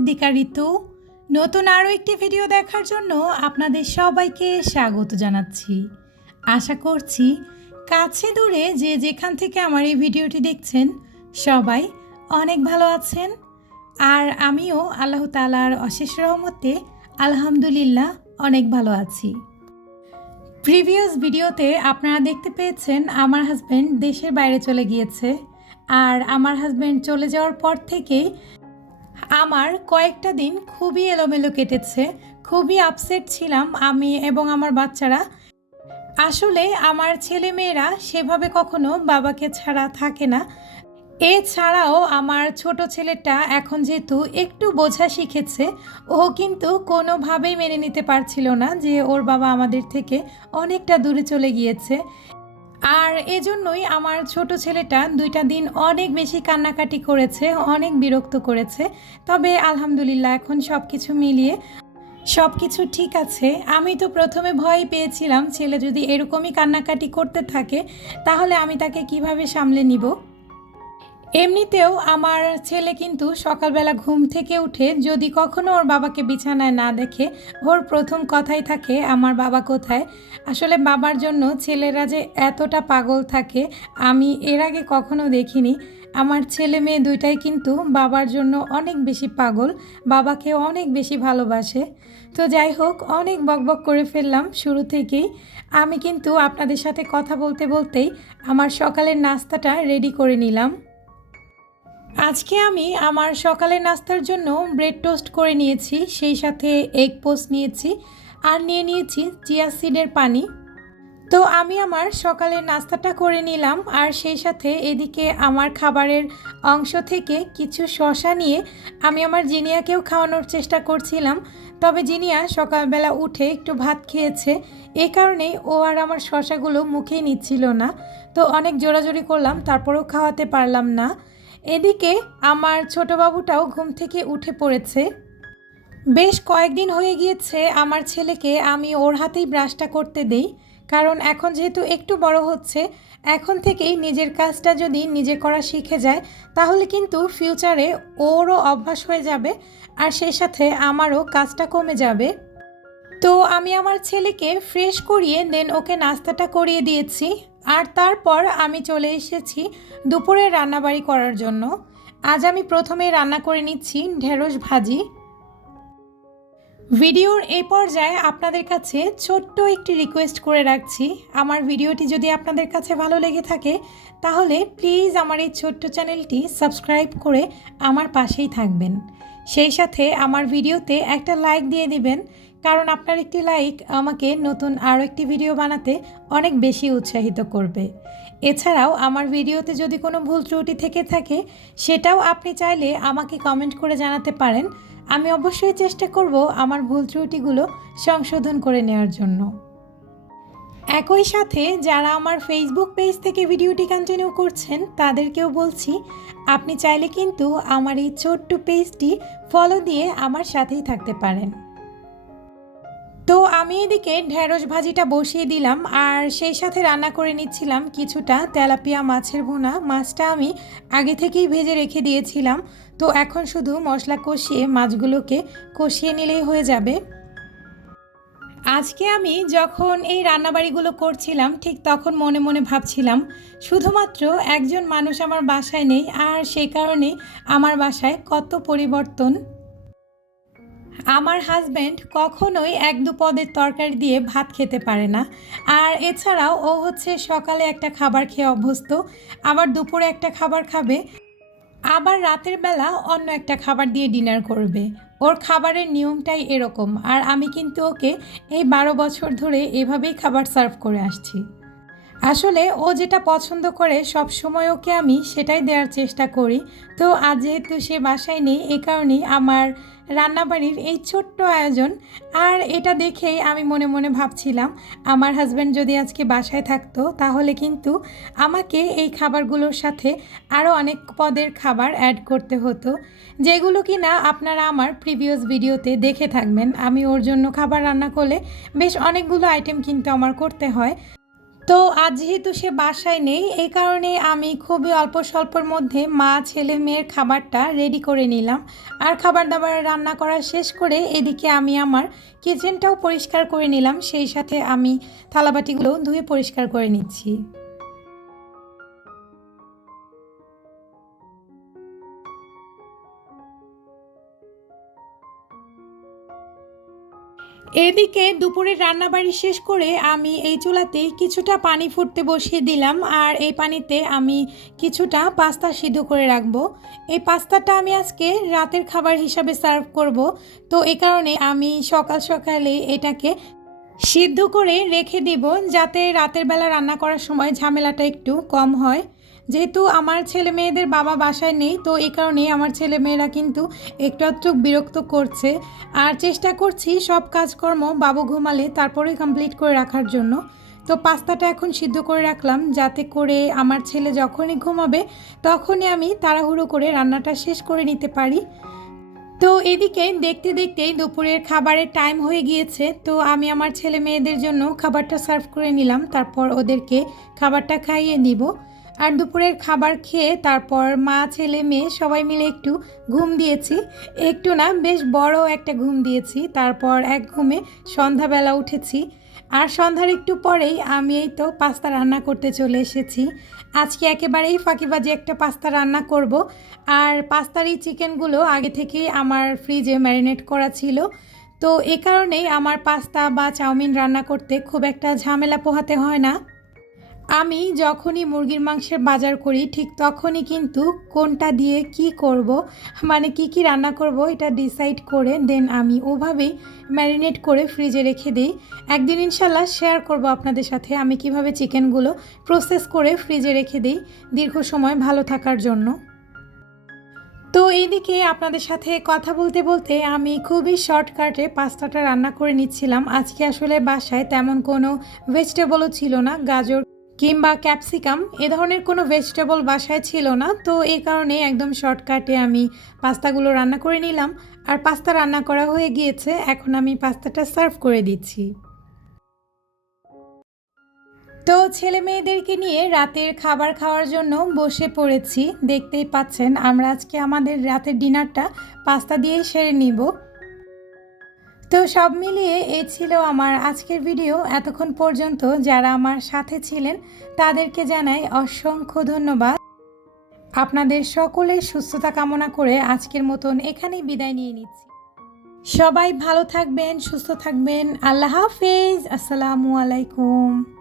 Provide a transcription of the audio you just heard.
সিদ্দিকা ঋতু নতুন আরও একটি ভিডিও দেখার জন্য আপনাদের সবাইকে স্বাগত জানাচ্ছি। আশা করছি কাছে দূরে যে যেখান থেকে আমার এই ভিডিওটি দেখছেন, সবাই অনেক ভালো আছেন। আর আমিও আল্লাহ তালার অশেষ রহমতে আলহামদুলিল্লাহ অনেক ভালো আছি। প্রিভিয়াস ভিডিওতে আপনারা দেখতে পেয়েছেন আমার হাজব্যান্ড দেশের বাইরে চলে গিয়েছে। আর আমার হাজব্যান্ড চলে যাওয়ার পর থেকেই আমার কয়েকটা দিন খুবই এলোমেলো কেটেছে, খুবই আপসেট ছিলাম আমি এবং আমার বাচ্চারা। আসলে আমার ছেলে মেয়েরা সেভাবে কখনো বাবাকে ছাড়া থাকে না। এছাড়াও আমার ছোট ছেলেটা এখন যেহেতু একটু বোঝা শিখেছে, ও কিন্তু কোনোভাবেই মেনে নিতে পারছিল না যে ওর বাবা আমাদের থেকে অনেকটা দূরে চলে গিয়েছে। আর এজন্যই আমার ছোট ছেলেটা দুইটা দিন অনেক বেশি কান্নাকাটি করেছে, অনেক বিরক্ত করেছে। তবে আলহামদুলিল্লাহ এখন সব কিছু মিলিয়ে সব কিছু ঠিক আছে। আমি তো প্রথমে ভয় পেয়েছিলাম, ছেলে যদি এরকমই কান্নাকাটি করতে থাকে, তাহলে আমি তাকে কীভাবে সামলে নিব? এমনিতেও আমার ছেলে কিন্তু সকালবেলা ঘুম থেকে উঠে যদি কখনো ওর বাবাকে বিছানায় না দেখে, ওর প্রথম কথাই থাকে, আমার বাবা কোথায়? আসলে বাবার জন্য ছেলেরা যে এতটা পাগল থাকে, আমি এর আগে কখনো দেখিনি। আমার ছেলে মেয়ে দুইটাই কিন্তু বাবার জন্য অনেক বেশি পাগল, বাবাকে অনেক বেশি ভালোবাসে। তো যাই হোক, অনেক বকবক করে ফেললাম শুরু থেকেই। আমি কিন্তু আপনাদের সাথে কথা বলতে বলতেই আমার সকালের নাস্তাটা রেডি করে নিলাম। আজকে আমি আমার সকালের নাস্তার জন্য ব্রেড টোস্ট করে নিয়েছি, সেই সাথে এগ পোস্ট নিয়েছি আর নিয়ে নিয়েছি চিয়া সিডের পানি। তো আমি আমার সকালের নাস্তাটা করে নিলাম আর সেই সাথে এদিকে আমার খাবারের অংশ থেকে কিছু শশা নিয়ে আমি আমার জিনিয়াকেও খাওয়ানোর চেষ্টা করছিলাম। তবে জিনিয়া সকালবেলা উঠে একটু ভাত খেয়েছে, এ কারণেই ও আর আমার শশাগুলো মুখেই নিচ্ছিল না। তো অনেক জোরাজোরি করলাম, তারপরেও খাওয়াতে পারলাম না। এদিকে আমার ছোট বাবুটাও ঘুম থেকে উঠে পড়েছে। বেশ কয়েকদিন হয়ে গিয়েছে আমার ছেলেকে আমি ওর হাতেই ব্রাশটা করতে দেই, কারণ এখন যেহেতু একটু বড় হচ্ছে, এখন থেকেই নিজের কাজটা যদি নিজে করা শিখে যায়, তাহলে কিন্তু ফিউচারে ওরও অভ্যাস হয়ে যাবে আর সেই সাথে আমারও কাজটা কমে যাবে। তো আমি আমার ছেলেকে ফ্রেশ করিয়ে দেন ওকে নাস্তাটা করিয়ে দিয়েছি। আর তারপর আমি চলে এসেছি দুপুরে রান্নাবাড়ি করার জন্য। আজ আমি প্রথমে রান্না করে নিচ্ছি ঢেঁড়স ভাজি। ভিডিওর এই পর্যায়ে আপনাদের কাছে ছোট্ট একটি রিকোয়েস্ট করে রাখছি। আমার ভিডিওটি যদি আপনাদের কাছে ভালো লেগে থাকে, তাহলে প্লিজ আমার এই ছোট্ট চ্যানেলটি সাবস্ক্রাইব করে আমার পাশেই থাকবেন। সেই সাথে আমার ভিডিওতে একটা লাইক দিয়ে দিবেন। কারণ আপনার একটি লাইক আমাকে নতুন আরও একটি ভিডিও বানাতে অনেক বেশি উৎসাহিত করবে। এছাড়াও আমার ভিডিওতে যদি কোনো ভুল ত্রুটি থেকে থাকে, সেটাও আপনি চাইলে আমাকে কমেন্ট করে জানাতে পারেন। আমি অবশ্যই চেষ্টা করব আমার ভুল ত্রুটিগুলো সংশোধন করে নেওয়ার জন্য। একই সাথে যারা আমার ফেসবুক পেজ থেকে ভিডিওটি কন্টিনিউ করছেন, তাদেরকেও বলছি, আপনি চাইলে কিন্তু আমার এই ছোট্ট পেজটি ফলো দিয়ে আমার সাথেই থাকতে পারেন। তো আমি এদিকে ঢেঁড়স ভাজিটা বসিয়ে দিলাম আর সেই সাথে রান্না করে নিচ্ছিলাম কিছুটা তেলাপিয়া মাছের ভুনা। মাছটা আমি আগে থেকেই ভেজে রেখে দিয়েছিলাম। তো এখন শুধু মশলা কষিয়ে মাছগুলোকে কষিয়ে নিলেই হয়ে যাবে। আজকে আমি যখন এই রান্নাবাড়িগুলো করছিলাম, ঠিক তখন মনে মনে ভাবছিলাম, শুধুমাত্র একজন মানুষ আমার বাসায় নেই আর সেই কারণে আমার বাসায় কত পরিবর্তন। আমার হাজব্যান্ড কখনোই এক দু পদের তরকারি দিয়ে ভাত খেতে পারে না। আর এছাড়াও ও হচ্ছে সকালে একটা খাবার খেয়ে অভ্যস্ত, আবার দুপুরে একটা খাবার খাবে, আবার রাতের বেলা অন্য একটা খাবার দিয়ে ডিনার করবে। ওর খাবারের নিয়মটাই এরকম, আর আমি কিন্তু ওকে এই বারো বছর ধরে এভাবেই খাবার সার্ভ করে আসছি। আসলে ও যেটা পছন্দ করে সব সময় ওকে আমি সেটাই দেওয়ার চেষ্টা করি। তো আজ যেহেতু সে বাসায় নেই, এ কারণেই আমার রান্নাবাড়ির এই ছোট্ট আয়োজন। আর এটা দেখেই আমি মনে মনে ভাবছিলাম, আমার হাজব্যান্ড যদি আজকে বাসায় থাকতো, তাহলে কিন্তু আমাকে এই খাবারগুলোর সাথে আরও অনেক পদের খাবার অ্যাড করতে হতো, যেগুলো কি না আপনারা আমার প্রিভিয়াস ভিডিওতে দেখে থাকবেন। আমি ওর জন্য খাবার রান্না করলে বেশ অনেকগুলো আইটেম কিন্তু আমার করতে হয়। তো আজ যেহেতু সে বাসায় নেই, এই কারণে আমি খুবই অল্প স্বল্পর মধ্যে মা, ছেলে, মেয়ের খাবারটা রেডি করে নিলাম। আর খাবার দাবার রান্না করা শেষ করে এদিকে আমি আমার কিচেনটাও পরিষ্কার করে নিলাম। সেই সাথে আমি থালাবাটিগুলো ধুয়ে পরিষ্কার করে নিচ্ছি। এদিকে দুপুরের রান্নাবাড়ি শেষ করে আমি এই চুলাতেই কিছুটা পানি ফুটতে বসিয়ে দিলাম আর এই পানিতে আমি কিছুটা পাস্তা সিদ্ধ করে রাখব। এই পাস্তাটা আমি আজকে রাতের খাবার হিসাবে সার্ভ করব। তো এই কারণে আমি সকাল সকালে এটাকে সিদ্ধ করে রেখে দিব যাতে রাতের বেলা রান্না করার সময় ঝামেলাটা একটু কম হয়। যেহেতু আমার ছেলে মেয়েদের বাবা বাসায় নেই, তো এই কারণে আমার ছেলে মেয়েরা কিন্তু একটু একটু বিরক্ত করছে। আর চেষ্টা করছি সব কাজকর্ম বাবু ঘুমালে তারপরে কমপ্লিট করে রাখার জন্য। তো পাস্তাটা এখন সিদ্ধ করে রাখলাম যাতে করে আমার ছেলে যখনই ঘুমাবে তখনই আমি তাড়াহুড়ো করে রান্নাটা শেষ করে নিতে পারি। তো এদিকে দেখতে দেখতেই দুপুরের খাবারের টাইম হয়ে গিয়েছে, তো আমি আমার ছেলে মেয়েদের জন্য খাবারটা সার্ভ করে নিলাম, তারপর ওদেরকে খাবারটা খাইয়ে দিব আর দুপুরের খাবার খেয়ে তারপর মা, ছেলে, মেয়ে সবাই মিলে একটু ঘুম দিয়েছি। একটু না, বেশ বড় একটা ঘুম দিয়েছি। তারপর এক ঘুমে সন্ধ্যাবেলা উঠেছি। আর সন্ধ্যার একটু পরেই আমি এই তো পাস্তা রান্না করতে চলে এসেছি। আজকে একেবারেই ফাঁকিবাজি একটা পাস্তা রান্না করব। আর পাস্তার এই চিকেনগুলো আগে থেকেই আমার ফ্রিজে ম্যারিনেট করা ছিল। তো এ কারণেই আমার পাস্তা বা চাউমিন রান্না করতে খুব একটা ঝামেলা পোহাতে হয় না। আমি যখনই মুরগির মাংসের বাজার করি, ঠিক তখনই কিন্তু কোনটা দিয়ে কি করব মানে কি কি রান্না করব, এটা ডিসাইড করে দেন আমি ওভাবেই ম্যারিনেট করে ফ্রিজে রেখে দিই। একদিন ইনশাল্লাহ শেয়ার করব আপনাদের সাথে, আমি কীভাবে চিকেনগুলো প্রসেস করে ফ্রিজে রেখে দিই দীর্ঘ সময় ভালো থাকার জন্য। তো এইদিকে আপনাদের সাথে কথা বলতে বলতে আমি খুবই শর্টকাটে পাস্তাটা রান্না করে নিচ্ছিলাম। আজকে আসলে বাসায় তেমন কোনো ভেজিটেবলও ছিল না, গাজর কিংবা ক্যাপসিকাম, এ ধরনের কোনো ভেজিটেবল বাসায় ছিল না। তো এই কারণে একদম শর্টকাটে আমি পাস্তাগুলো রান্না করে নিলাম। আর পাস্তা রান্না করা হয়ে গিয়েছে। এখন আমি পাস্তাটা সার্ভ করে দিচ্ছি। তো ছেলে মেয়েদেরকে নিয়ে রাতের খাবার খাওয়ার জন্য বসে পড়েছি। দেখতেই পাচ্ছেন, আমরা আজকে আমাদের রাতের ডিনারটা পাস্তা দিয়েই সেরে নিব। তো সব মিলিয়ে এই ছিল আমার আজকের ভিডিও। এতক্ষণ পর্যন্ত যারা আমার সাথে ছিলেন, তাদেরকে জানাই অসংখ্য ধন্যবাদ। আপনাদের সকলের সুস্থতা কামনা করে আজকের মতন এখানেই বিদায় নিয়ে নিচ্ছি। সবাই ভালো থাকবেন, সুস্থ থাকবেন। আল্লাহ হাফেজ। আসসালামু আলাইকুম।